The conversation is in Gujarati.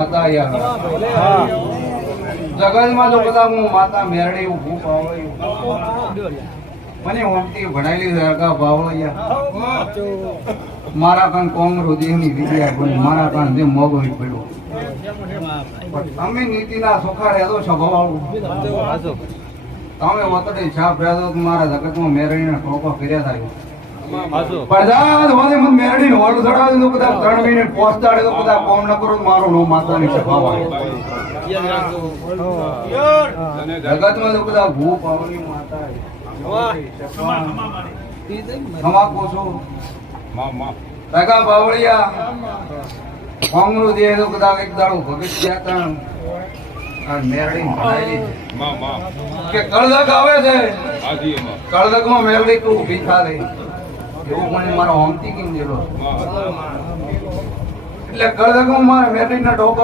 માતા યાર જગતમાં તો બધા હું માતા મેરડી ઊભું પાવળ્યું મને ઓમતી ભણાયેલી રગા પાવળ્યા મારા કાન કોંગ્રેસની વિદ્યા બની મારા કાન જે મોગો પડ્યો પણ તમે નીતિના સોખા રહેતો સ્વભાવવાળું તમે વતડે છાપ રહેતો મારા જગતમાં મેરડીના ટોપા ફેર્યા થાય પ્રજાત મને મત મેરડી નો હોલ ધડાવી દો બધા 3 મિનિટ પહોંચાડે તો બધા કોમ ન કરો મારો નો માતાની સભાવ આવે જગતમાં તો બધા ભૂ પાવની માતા ખમા કોસો ટકા બાવળિયા કોંગરો દે તો બધા એક દાડો ભગત ગયા તા આ મેરડી ભણાયેલી કે કળદક આવે છે કળદકમાં મેરડી તું ઊભી થાલે એવું મને મારો હોમતી કેમ દેલો એટલે કળદકમાં મારા મેરડીના ટોપા